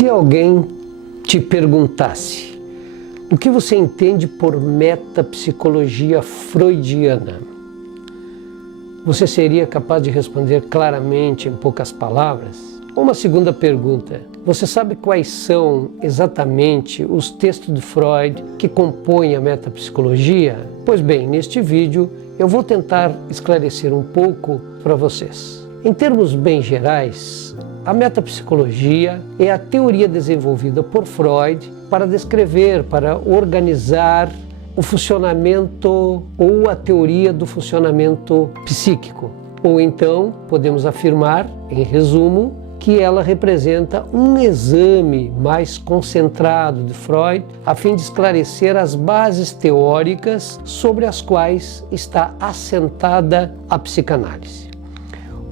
Se alguém te perguntasse o que você entende por metapsicologia freudiana, você seria capaz de responder claramente em poucas palavras? Uma segunda pergunta: você sabe quais são exatamente os textos de Freud que compõem a metapsicologia? Pois bem, neste vídeo eu vou tentar esclarecer um pouco para vocês. Em termos bem gerais, a metapsicologia é a teoria desenvolvida por Freud para descrever, para organizar o funcionamento ou a teoria do funcionamento psíquico. Ou então, podemos afirmar, em resumo, que ela representa um exame mais concentrado de Freud a fim de esclarecer as bases teóricas sobre as quais está assentada a psicanálise.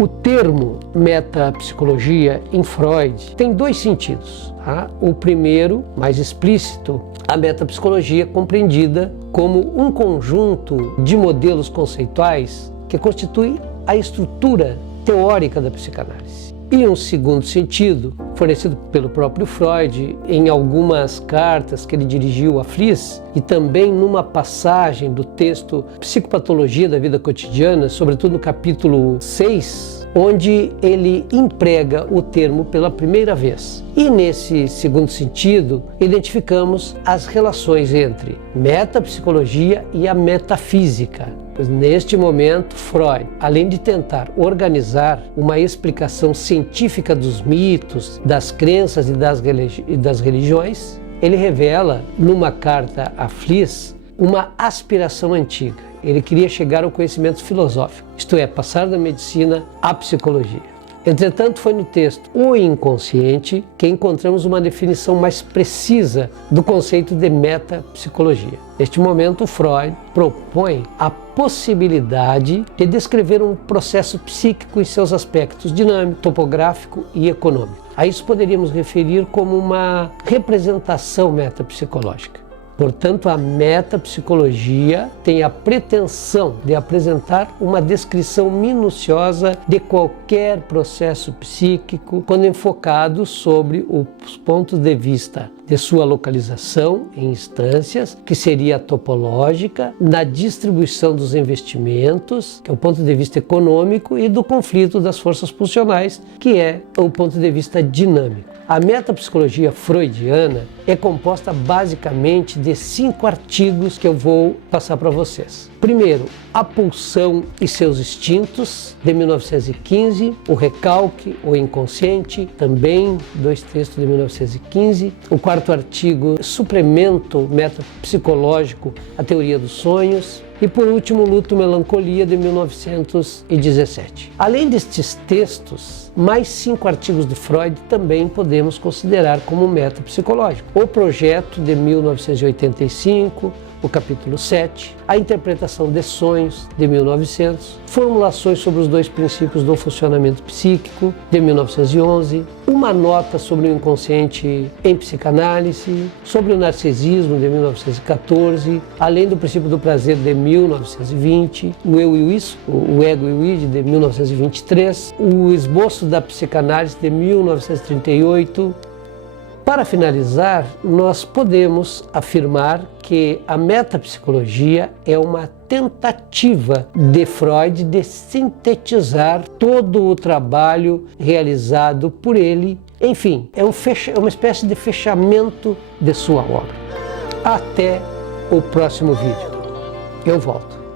O termo metapsicologia em Freud tem dois sentidos. O primeiro, mais explícito, a metapsicologia compreendida como um conjunto de modelos conceituais que constitui a estrutura teórica da psicanálise. E um segundo sentido, fornecido pelo próprio Freud em algumas cartas que ele dirigiu a Fliess e também numa passagem do texto Psicopatologia da Vida Cotidiana, sobretudo no capítulo 6, onde ele emprega o termo pela primeira vez. E nesse segundo sentido, identificamos as relações entre metapsicologia e a metafísica. Pois neste momento, Freud, além de tentar organizar uma explicação científica dos mitos, das crenças e das religiões, ele revela numa carta a Fliess uma aspiração antiga. Ele queria chegar ao conhecimento filosófico, isto é, passar da medicina à psicologia. Entretanto, foi no texto O Inconsciente que encontramos uma definição mais precisa do conceito de metapsicologia. Neste momento, Freud propõe a possibilidade de descrever um processo psíquico em seus aspectos dinâmico, topográfico e econômico. A isso poderíamos referir como uma representação metapsicológica. Portanto, a metapsicologia tem a pretensão de apresentar uma descrição minuciosa de qualquer processo psíquico, quando enfocado sobre os pontos de vista de sua localização em instâncias, que seria a topológica, na distribuição dos investimentos, que é o ponto de vista econômico, e do conflito das forças pulsionais, que é o ponto de vista dinâmico. A metapsicologia freudiana é composta basicamente de 5 artigos que eu vou passar para vocês. Primeiro, A Pulsão e seus Instintos, de 1915, O Recalque, O Inconsciente, também 2 textos de 1915. O quarto artigo, Suplemento Metapsicológico, A Teoria dos Sonhos. E por último, Luto e Melancolia, de 1917. Além destes textos, mais 5 artigos de Freud também podemos considerar como metapsicológico. O Projeto, de 1985, o capítulo 7, A Interpretação de Sonhos, de 1900, Formulações sobre os 2 princípios do funcionamento psíquico, de 1911, Uma Nota sobre o Inconsciente em Psicanálise, Sobre o Narcisismo, de 1914, Além do Princípio do Prazer, de 1920, O Eu e o Isso, o Ego e o Id, de 1923, O Esboço da Psicanálise, de 1938, Para finalizar, nós podemos afirmar que a metapsicologia é uma tentativa de Freud de sintetizar todo o trabalho realizado por ele. Enfim, é uma espécie de fechamento de sua obra. Até o próximo vídeo. Eu volto.